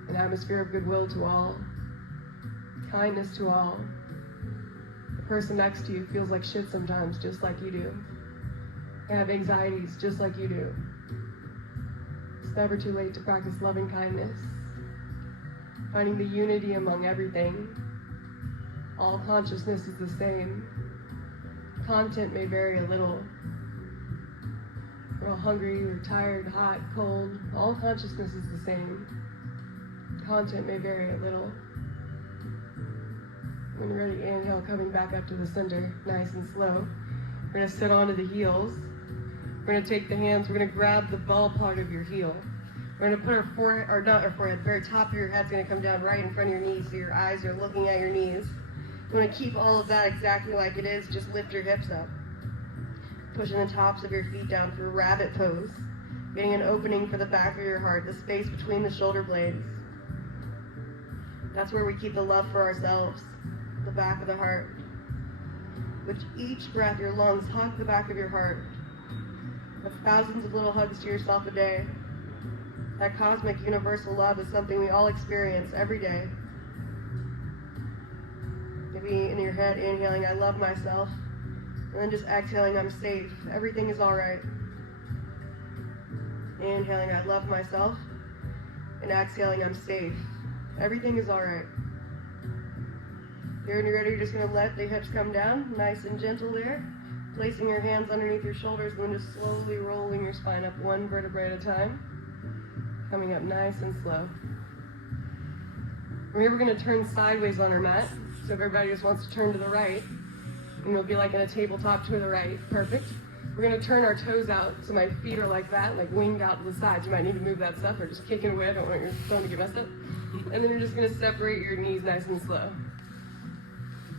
An atmosphere of goodwill to all. Kindness to all. The person next to you feels like shit sometimes, just like you do. I have anxieties just like you do. It's never too late to practice loving kindness, finding the unity among everything. All consciousness is the same. Content may vary a little. We're all hungry, we're tired, hot, cold. All consciousness is the same. Content may vary a little. When you're ready, inhale, coming back up to the center, nice and slow. We're going to sit onto the heels. We're going to take the hands, we're going to grab the ball part of your heel. We're going to put our forehead, or not our forehead, the very top of your head's going to come down right in front of your knees, so your eyes are looking at your knees. You want to keep all of that exactly like it is, just lift your hips up. Pushing the tops of your feet down for rabbit pose. Getting an opening for the back of your heart, the space between the shoulder blades. That's where we keep the love for ourselves, the back of the heart. With each breath, your lungs hug the back of your heart. With thousands of little hugs to yourself a day. That cosmic universal love is something we all experience every day. Maybe in your head, inhaling, I love myself. And then just exhaling, I'm safe. Everything is all right. Inhaling, I love myself. And exhaling, I'm safe. Everything is all right. Here when you're ready, you're just going to let the hips come down, nice and gentle there. Placing your hands underneath your shoulders, and then just slowly rolling your spine up one vertebrae at a time. Coming up nice and slow. We're going to turn sideways on our mat. So if everybody just wants to turn to the right, and you'll be like in a tabletop to the right. Perfect. We're going to turn our toes out so my feet are like that, like winged out to the sides. You might need to move that stuff or just kick it away. I don't want your phone to get messed up. And then you're just going to separate your knees nice and slow.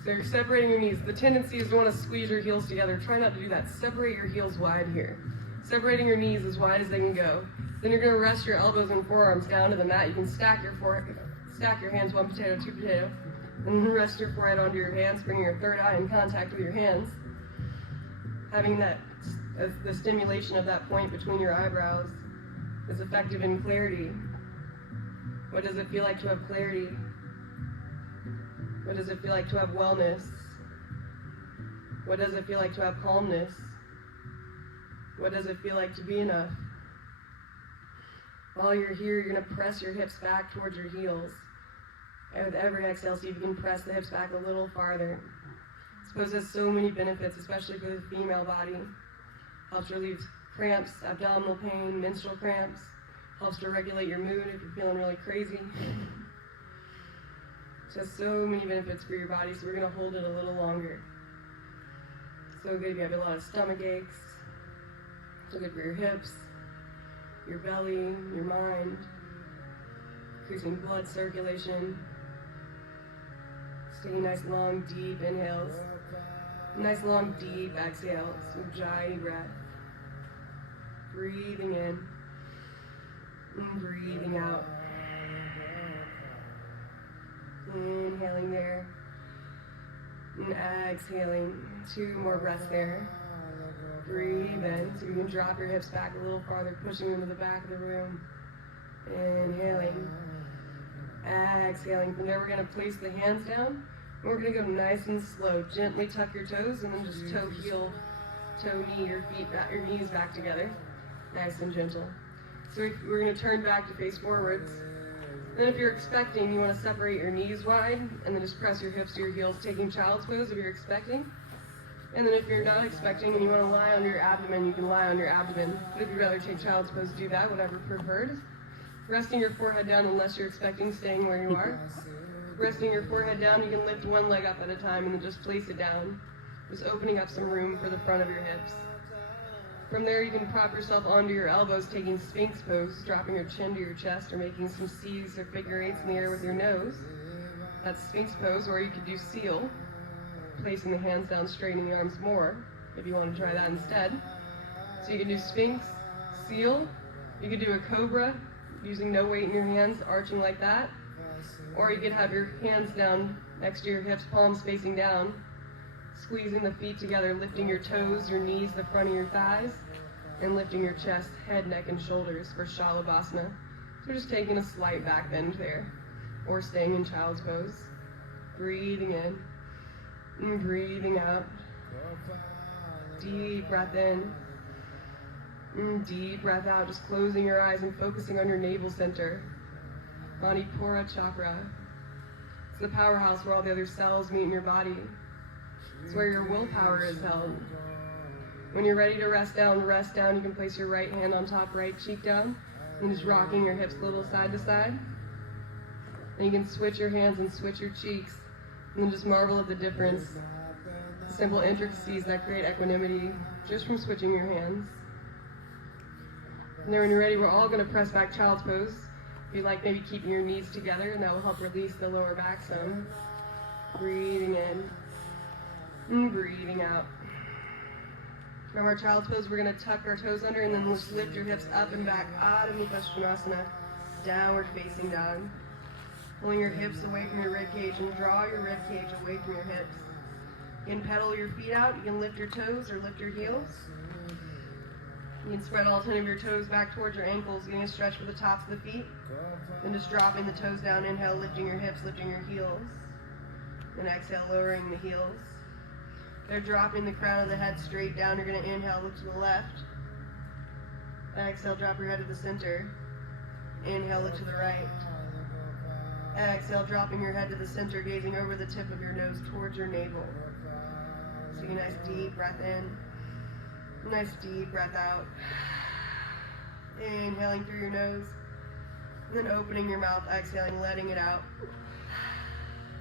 So you're separating your knees. The tendency is to want to squeeze your heels together. Try not to do that. Separate your heels wide here. Separating your knees as wide as they can go. Then you're going to rest your elbows and forearms down to the mat. You can stack your hands, one potato, two potato. And then rest your forehead onto your hands, bringing your third eye in contact with your hands. Having that, as the stimulation of that point between your eyebrows is effective in clarity. What does it feel like to have clarity? What does it feel like to have wellness? What does it feel like to have calmness? What does it feel like to be enough? While you're here, you're going to press your hips back towards your heels. And with every exhale, see if you can press the hips back a little farther. This pose has so many benefits, especially for the female body. Helps relieve cramps, abdominal pain, menstrual cramps. Helps to regulate your mood if you're feeling really crazy. It has so many benefits for your body, so we're going to hold it a little longer. So good if you have a lot of stomach aches. So good for your hips, your belly, your mind. Increasing blood circulation. Taking nice, long, deep inhales. Nice, long, deep exhales. Ujjayi breath. Breathing in. And breathing out. Inhaling there. And exhaling. 2 more breaths there. Breathe in. So you can drop your hips back a little farther, pushing into the back of the room. Inhaling. Exhaling. From there, we're going to place the hands down. And we're going to go nice and slow. Gently tuck your toes and then just toe, heel, toe, knee, your knees back together. Nice and gentle. So we're going to turn back to face forwards. Then if you're expecting, you want to separate your knees wide and then just press your hips to your heels, taking child's pose if you're expecting. And then if you're not expecting and you want to lie on your abdomen, you can lie on your abdomen. But if you'd rather take child's pose, do that, whatever preferred. Resting your forehead down unless you're expecting, staying where you are. Resting your forehead down, you can lift one leg up at a time and then just place it down. Just opening up some room for the front of your hips. From there, you can prop yourself onto your elbows, taking Sphinx pose, dropping your chin to your chest or making some C's or figure 8s in the air with your nose. That's Sphinx pose, or you could do seal, placing the hands down, straightening the arms more, if you want to try that instead. So you can do Sphinx, seal, you could do a cobra, using no weight in your hands, arching like that. Or you could have your hands down next to your hips, palms facing down, squeezing the feet together, lifting your toes, your knees, the front of your thighs, and lifting your chest, head, neck, and shoulders for Shalabhasana. So just taking a slight back bend there, or staying in child's pose. Breathing in, and breathing out. Deep breath in, Deep breath out, just closing your eyes and focusing on your navel center. Manipura chakra. It's the powerhouse where all the other cells meet in your body. It's where your willpower is held. When you're ready to rest down. You can place your right hand on top, right cheek down, and just rocking your hips a little side to side. And you can switch your hands and switch your cheeks, and then just marvel at the difference. The simple intricacies that create equanimity just from switching your hands. And then when you're ready, we're all going to press back child's pose. If you like, maybe keeping your knees together, and that will help release the lower back some. Breathing in and breathing out. From our child's pose, we're going to tuck our toes under, and then we'll just lift your hips up and back. Adi Shakti, downward facing dog. Pulling your hips away from your rib cage and draw your rib cage away from your hips. You can pedal your feet out. You can lift your toes or lift your heels. You can spread all 10 of your toes back towards your ankles, getting a stretch for the tops of the feet. Then just dropping the toes down. Inhale, lifting your hips, lifting your heels. And exhale, lowering the heels. They're dropping the crown of the head straight down. You're going to inhale, look to the left. Exhale, drop your head to the center. Inhale, look to the right. Exhale, dropping your head to the center, gazing over the tip of your nose towards your navel. Take a nice deep breath in. Nice deep breath out. Inhaling through your nose. And then opening your mouth, exhaling, letting it out.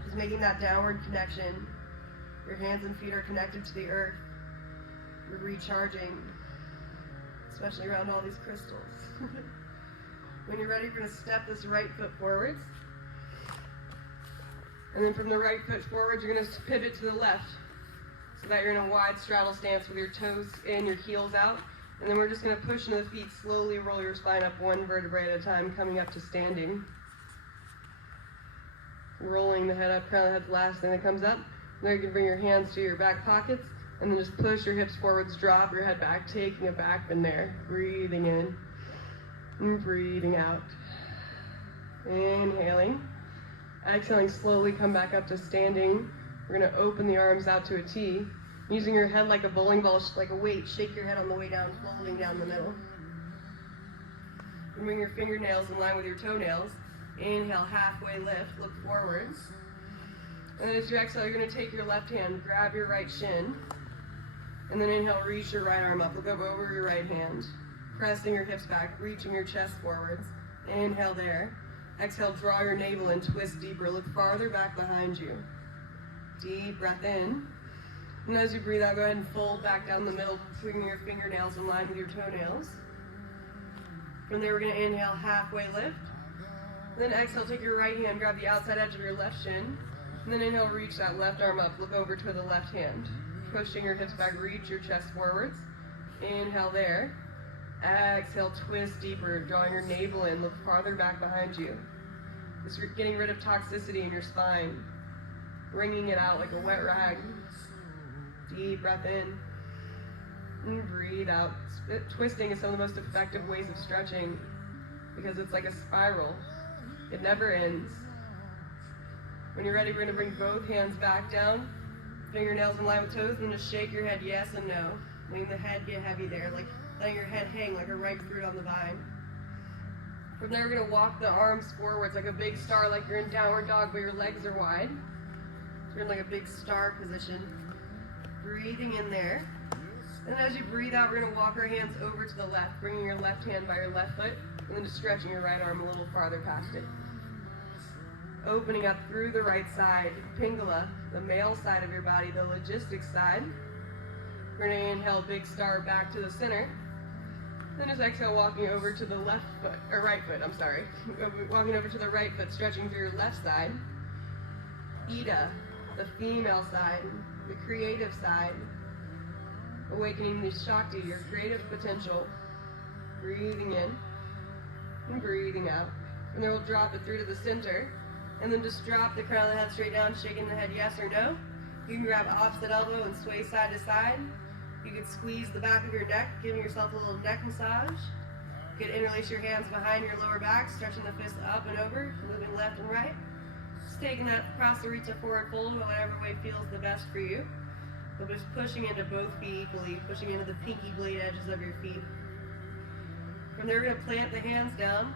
Just making that downward connection. Your hands and feet are connected to the earth. You're recharging, especially around all these crystals. When you're ready, you're going to step this right foot forwards. And then from the right foot forwards, you're going to pivot to the left, so that you're in a wide straddle stance with your toes in, your heels out. And then we're just going to push into the feet, slowly roll your spine up one vertebrae at a time, coming up to standing. Rolling the head up, crown of the head's the last thing that comes up. Then you can bring your hands to your back pockets, and then just push your hips forwards, drop your head back, taking a back bend there. Breathing in, and breathing out. Inhaling. Exhaling, slowly come back up to standing. We're going to open the arms out to a T. Using your head like a bowling ball, like a weight. Shake your head on the way down, folding down the middle. And bring your fingernails in line with your toenails. Inhale, halfway lift, look forwards. And then as you exhale, you're going to take your left hand, grab your right shin. And then inhale, reach your right arm up. Look up over your right hand. Pressing your hips back, reaching your chest forwards. Inhale there. Exhale, draw your navel and twist deeper. Look farther back behind you. Deep breath in. And as you breathe out, go ahead and fold back down the middle, bringing your fingernails in line with your toenails. From there, we're going to inhale, halfway lift. Then exhale, take your right hand, grab the outside edge of your left shin. And then inhale, reach that left arm up. Look over to the left hand. Pushing your hips back, reach your chest forwards. Inhale there. Exhale, twist deeper, drawing your navel in. Look farther back behind you. Just getting rid of toxicity in your spine. Wringing it out like a wet rag. Deep breath in. And breathe out. Twisting is some of the most effective ways of stretching because it's like a spiral. It never ends. When you're ready, we're going to bring both hands back down, fingernails in line with toes, and then just shake your head yes and no. Letting the head get heavy there, like letting your head hang like a ripe fruit on the vine. From there, we're going to walk the arms forwards like a big star, like you're in downward dog, but your legs are wide. So you're in like a big star position. Breathing in there. And as you breathe out, we're going to walk our hands over to the left, bringing your left hand by your left foot, and then just stretching your right arm a little farther past it. Opening up through the right side, Pingala, the male side of your body, the logistics side. We're going to inhale, big star back to the center. Then just exhale, walking over to the left foot, or right foot, I'm sorry. Walking over to the right foot, stretching through your left side. Ida, the female side, the creative side. Awakening the Shakti, your creative potential. Breathing in and breathing out. And then we'll drop it through to the center. And then just drop the crown of the head straight down, shaking the head yes or no. You can grab opposite elbow and sway side to side. You can squeeze the back of your neck, giving yourself a little neck massage. You can interlace your hands behind your lower back, stretching the fists up and over, moving left and right. Just taking that across the reach of forward fold, whatever way feels the best for you. But just pushing into both feet equally, pushing into the pinky blade edges of your feet. From there, we're going to plant the hands down,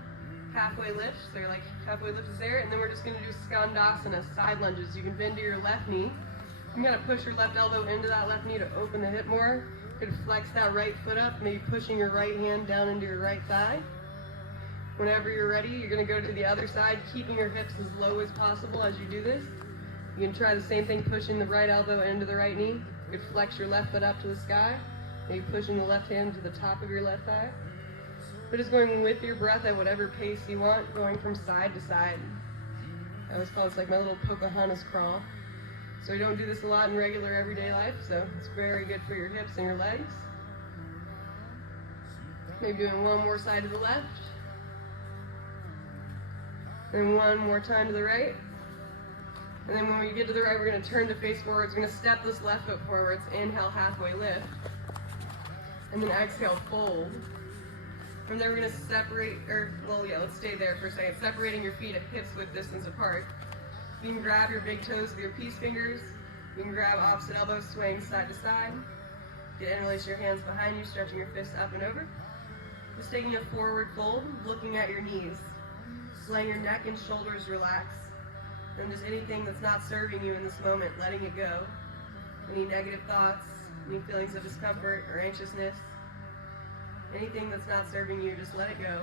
halfway lift, so you're like halfway lift is there, and then we're just going to do skandasana, side lunges. You can bend to your left knee. You got to push your left elbow into that left knee to open the hip more. You can flex that right foot up, maybe pushing your right hand down into your right thigh. Whenever you're ready, you're going to go to the other side, keeping your hips as low as possible as you do this. You can try the same thing, pushing the right elbow into the right knee. You could flex your left foot up to the sky, maybe pushing the left hand to the top of your left thigh. But just going with your breath at whatever pace you want, going from side to side. I always call this like my little Pocahontas crawl. So we don't do this a lot in regular everyday life, so it's very good for your hips and your legs. Maybe doing one more side to the left. Then one more time to the right. And then when we get to the right, we're going to turn to face forwards. We're going to step this left foot forwards, inhale, halfway lift. And then exhale, fold. From there, we're going to separate, let's stay there for a second. Separating your feet at hips width distance apart. You can grab your big toes with your peace fingers. You can grab opposite elbows, swaying side to side. You can interlace your hands behind you, stretching your fists up and over. Just taking a forward fold, looking at your knees. Just letting your neck and shoulders relax. And just anything that's not serving you in this moment, letting it go. Any negative thoughts, any feelings of discomfort or anxiousness. Anything that's not serving you, just let it go.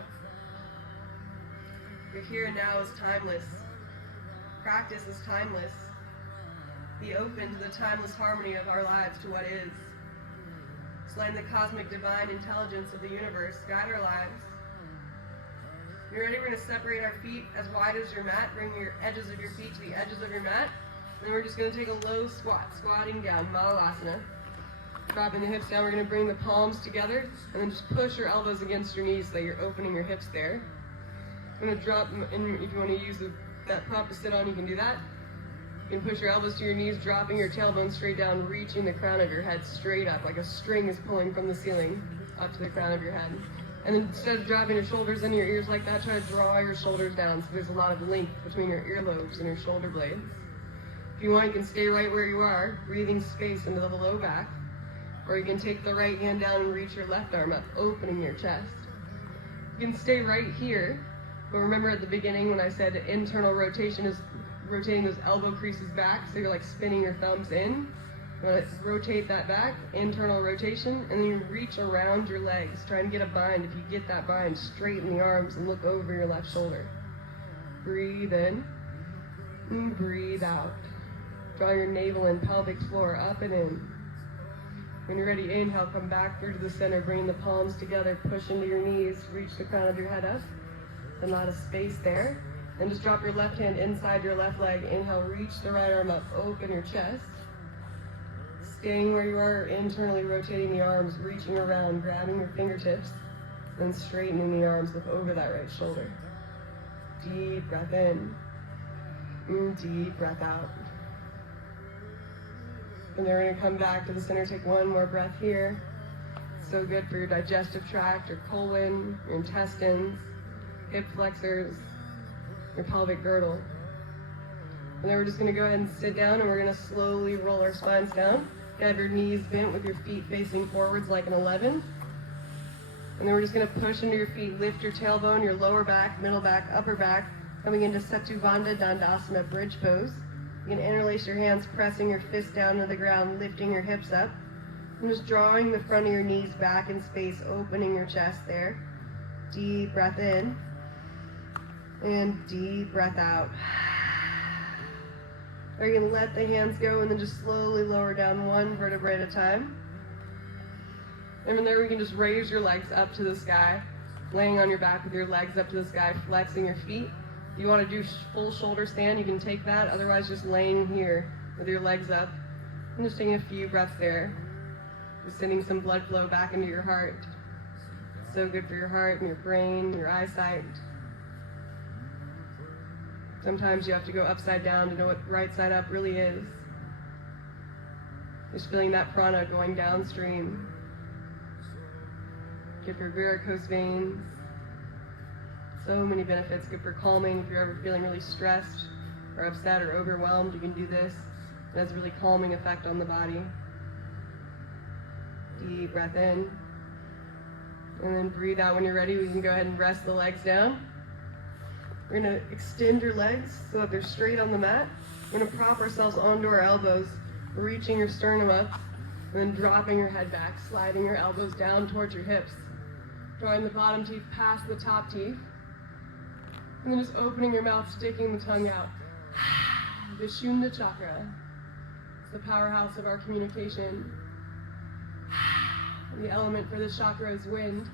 Your here and now is timeless. Practice is timeless. Be open to the timeless harmony of our lives, to what is. Just letting the cosmic divine intelligence of the universe guide our lives. You're ready? We're going to separate our feet as wide as your mat. Bring your edges of your feet to the edges of your mat. And then we're just going to take a low squat, squatting down, Malasana. Dropping the hips down, we're going to bring the palms together, and then just push your elbows against your knees so that you're opening your hips there. I'm going to drop, and if you want to use that prop to sit on, you can do that. You can push your elbows to your knees, dropping your tailbone straight down, reaching the crown of your head straight up, like a string is pulling from the ceiling up to the crown of your head. And then instead of dropping your shoulders into your ears like that, try to draw your shoulders down so there's a lot of length between your earlobes and your shoulder blades. If you want, you can stay right where you are, breathing space into the low back. Or you can take the right hand down and reach your left arm up, opening your chest. You can stay right here, but remember at the beginning when I said internal rotation is rotating those elbow creases back, so you're like spinning your thumbs in. You want to rotate that back, internal rotation, and then you reach around your legs, trying to get a bind. If you get that bind, straighten the arms and look over your left shoulder. Breathe in, and breathe out. Draw your navel and pelvic floor up and in. When you're ready, inhale, come back through to the center, bring the palms together, push into your knees, reach the crown of your head up. A lot of space there. And just drop your left hand inside your left leg. Inhale, reach the right arm up, open your chest. Staying where you are, internally rotating the arms, reaching around, grabbing your fingertips, then straightening the arms, look over that right shoulder. Deep breath in, deep breath out. And then we're going to come back to the center, take one more breath here. So good for your digestive tract, your colon, your intestines, hip flexors, your pelvic girdle. And then we're just going to go ahead and sit down, and we're going to slowly roll our spines down. You have your knees bent with your feet facing forwards like an 11. And then we're just going to push into your feet, lift your tailbone, your lower back, middle back, upper back, coming into Setuvandha Dandasana bridge pose. You can interlace your hands, pressing your fists down to the ground, lifting your hips up. And just drawing the front of your knees back in space, opening your chest there. Deep breath in. And deep breath out. Or you can let the hands go and then just slowly lower down one vertebra at a time. And from there we can just raise your legs up to the sky, laying on your back with your legs up to the sky, flexing your feet. If you want to do full shoulder stand, you can take that. Otherwise, just laying here with your legs up. And just taking a few breaths there. Just sending some blood flow back into your heart. So good for your heart and your brain, your eyesight. Sometimes you have to go upside down to know what right side up really is. Just feeling that prana going downstream. Good for varicose veins. So many benefits. Good for calming. If you're ever feeling really stressed or upset or overwhelmed, you can do this. It has a really calming effect on the body. Deep breath in. And then breathe out when you're ready. We can go ahead and rest the legs down. We're going to extend your legs so that they're straight on the mat. We're going to prop ourselves onto our elbows, reaching your sternum up, and then dropping your head back, sliding your elbows down towards your hips. Drawing the bottom teeth past the top teeth. And then just opening your mouth, sticking the tongue out. Vishuddha chakra. It's the powerhouse of our communication. The element for this chakra is wind.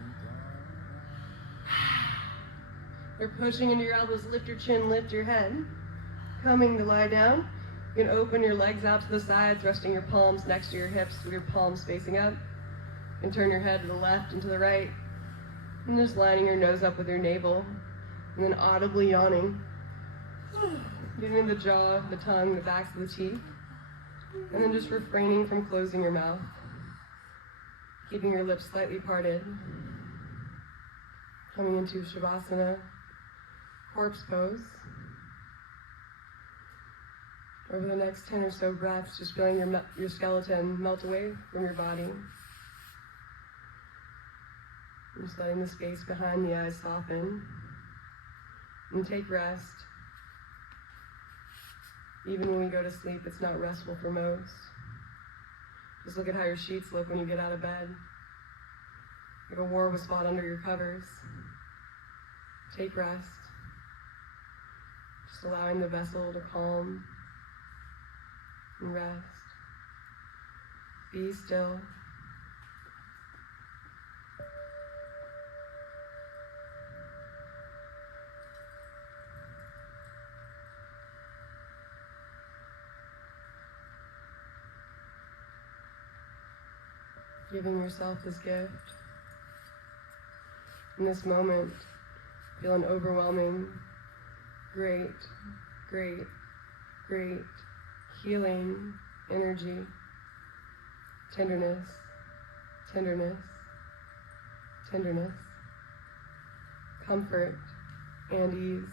You're pushing into your elbows, lift your chin, lift your head. Coming to lie down. You can open your legs out to the sides, resting your palms next to your hips with your palms facing up. You can turn your head to the left and to the right. And just lining your nose up with your navel. And then audibly yawning. Getting the jaw, the tongue, the backs of the teeth. And then just refraining from closing your mouth. Keeping your lips slightly parted. Coming into Shavasana, corpse pose. Over the next 10 or so breaths, just feeling your skeleton melt away from your body. Just letting the space behind the eyes soften. And take rest. Even when we go to sleep, it's not restful for most. Just look at how your sheets look when you get out of bed. Like a war was fought under your covers. Take rest. Just allowing the vessel to calm and rest. Be still. Giving yourself this gift. In this moment, feel an overwhelming, great, great, great healing energy, tenderness, tenderness, tenderness, comfort, and ease.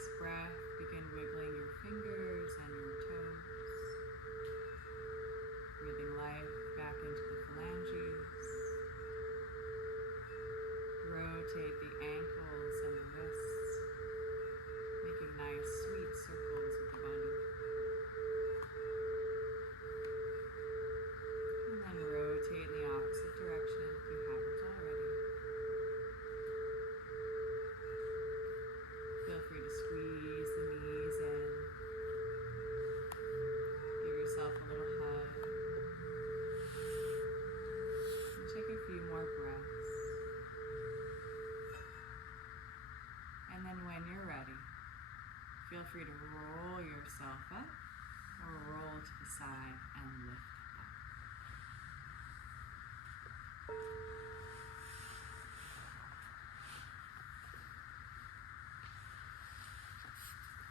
next breath, begin wiggling your fingers and your toes, breathing life back into the phalanges. Rotate the ankles and the wrists, making nice sweet circles with the body. And then rotate in the opposite direction if you haven't already. Feel free to squeeze the knees in. Give yourself a little hug. And take a few more breaths. And then when you're ready, feel free to roll yourself up or roll to the side and lift up.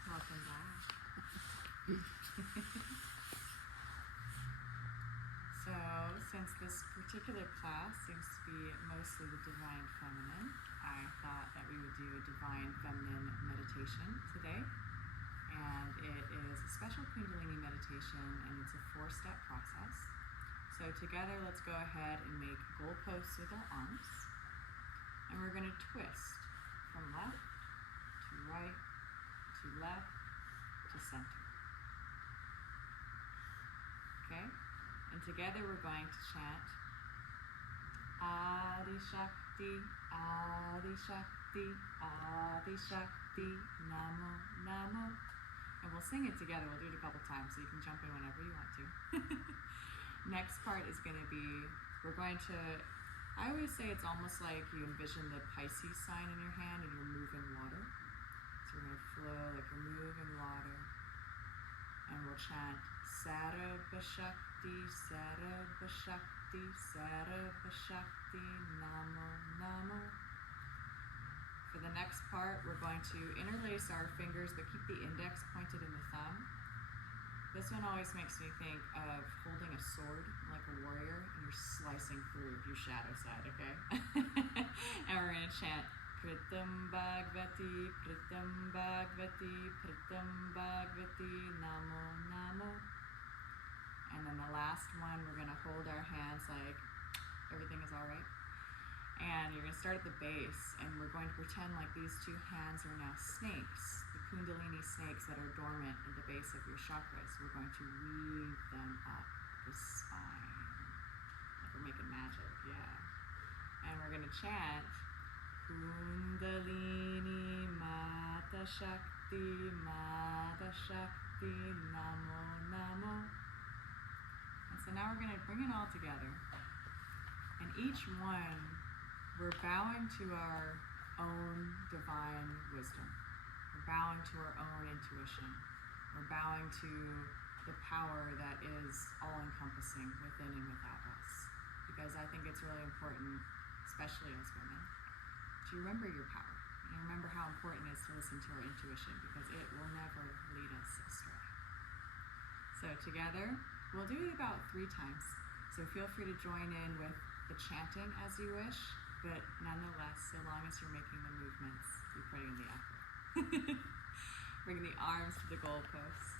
Welcome back. So, since this particular class seems to be mostly the Divine Feminine, I thought that we would do a Divine Feminine meditation today. And it is a special Kundalini meditation, and it's a 4-step process. So together, let's go ahead and make goalposts with our arms. And we're going to twist from left to right to left to center. Okay? And together we're going to chant Adi Shakti, Adi Shakti, Adi Shakti, Namo, Namo. And we'll sing it together. We'll do it a couple times so you can jump in whenever you want to. Next part is going to be, we're going to, I always say it's almost like you envision the Pisces sign in your hand and you're moving water. So we're going to flow like you're moving water. And we'll chant Sarabha Shakti, Sarabha Shakti, Sarabha Shakti, Namo, Namo. For the next part, we're going to interlace our fingers, but keep the index pointed in the thumb. This one always makes me think of holding a sword like a warrior, and you're slicing through your shadow side, okay? And we're going to chant Pritam Bhagavati, Pritam Bhagavati, Pritam Bhagavati, Namo, Namo. And then the last one, we're going to hold our hands like everything is all right. And you're going to start at the base, and we're going to pretend like these two hands are now snakes, the Kundalini snakes that are dormant at the base of your chakras. We're going to weave them up the spine, like we're making magic, yeah. And we're going to chant Kundalini Mata Shakti, Mata Shakti, Namo, Namo. And so now we're going to bring it all together. And each one, we're bowing to our own divine wisdom. We're bowing to our own intuition. We're bowing to the power that is all-encompassing within and without us. Because I think it's really important, especially as women, to remember your power. And remember how important it is to listen to our intuition, because it will never lead us astray. So together, we'll do it about 3 times. So feel free to join in with the chanting as you wish, but nonetheless, so long as you're making the movements, you're putting in the effort. Bring the arms to the goalposts.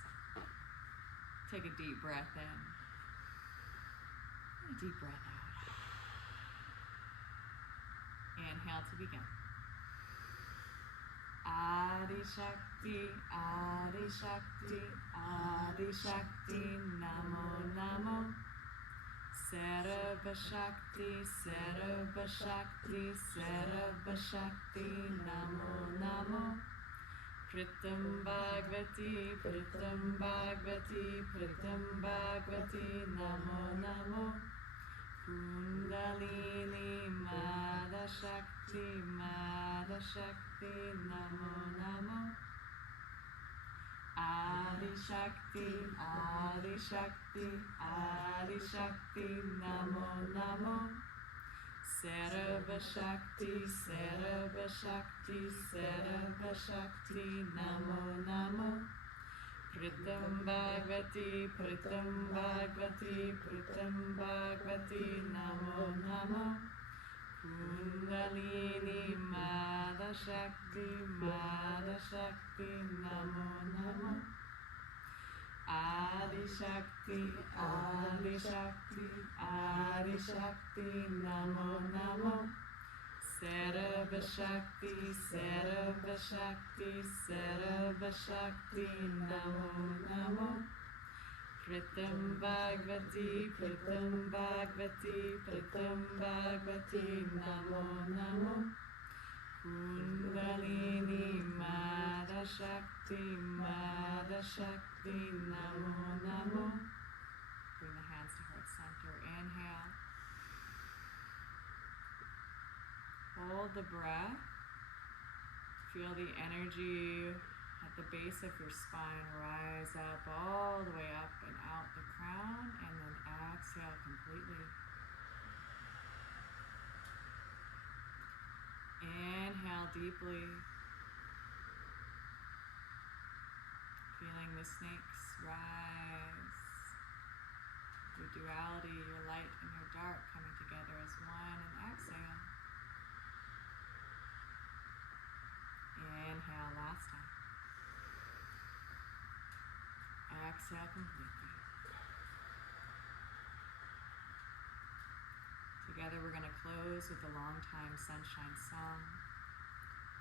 Take a deep breath in. And a deep breath out. Inhale to begin. Adi Shakti, Adi Shakti, Adi Shakti, Namo, Namo. Sarabha Shakti, Sarabha Shakti, Sarabha Shakti, Namo, Namo. Pritam Bhagavati, Pritam Bhagavati, Pritam Bhagavati, Namo, Namo. Kundalini Mada Shakti, Mada Shakti, Namo, Namo. Adi Shakti, Adi Shakti, Adi Shakti, Namo, Namo. Sarabha Shakti, Sarabha Shakti, Sarabha Shakti, Namo, Namo. Pritam Bhagavati, Pritam Bhagavati, Pritam Bhagavati, Namo, Namo. Kundalini Mada Shakti Namo Namo. Adi Shakti Namo Namo. Sarva Shakti Namo Namo. Pritam Bhagavati Namo Namo. Kundalini Mada Shakti Namo Namo. Bring the hands to heart center. Inhale. Hold the breath. Feel the energy at the base of your spine rise up all the way up and out the crown, and then exhale completely. Inhale deeply. Feeling the snakes rise. Your duality, your light and your dark coming together as one, and exhale. Inhale, last time. Exhale completely. Together we're going to close with the long time sunshine song.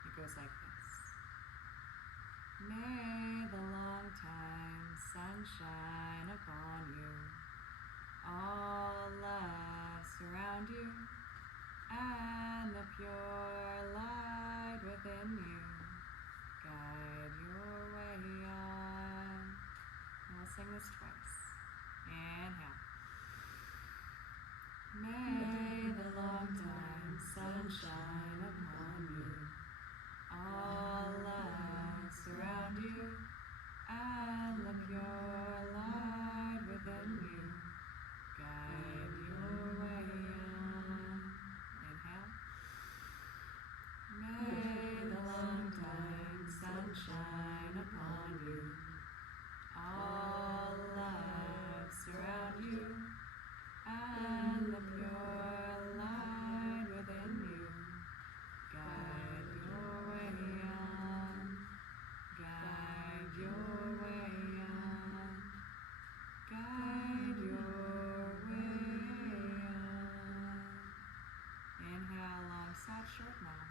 It goes like this. May the long time sunshine upon you. All love surround you. And the pure light within you guide your way on. And we'll sing this twice. Inhale. May the long time sunshine upon you. All love surround you. And the pure light within you guide your way on. Inhale. May the long time sunshine upon you. All love surround you. And the pure light within you guide your way on. Guide your way on. Guide your way on. Inhale, long, soft, short, long.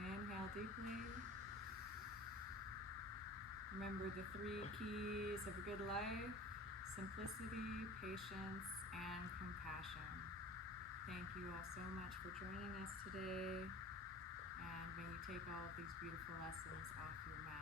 Inhale deeply. Remember the 3 keys of a good life: simplicity, patience, and compassion. Thank you all so much for joining us today. And may you take all of these beautiful lessons off your mat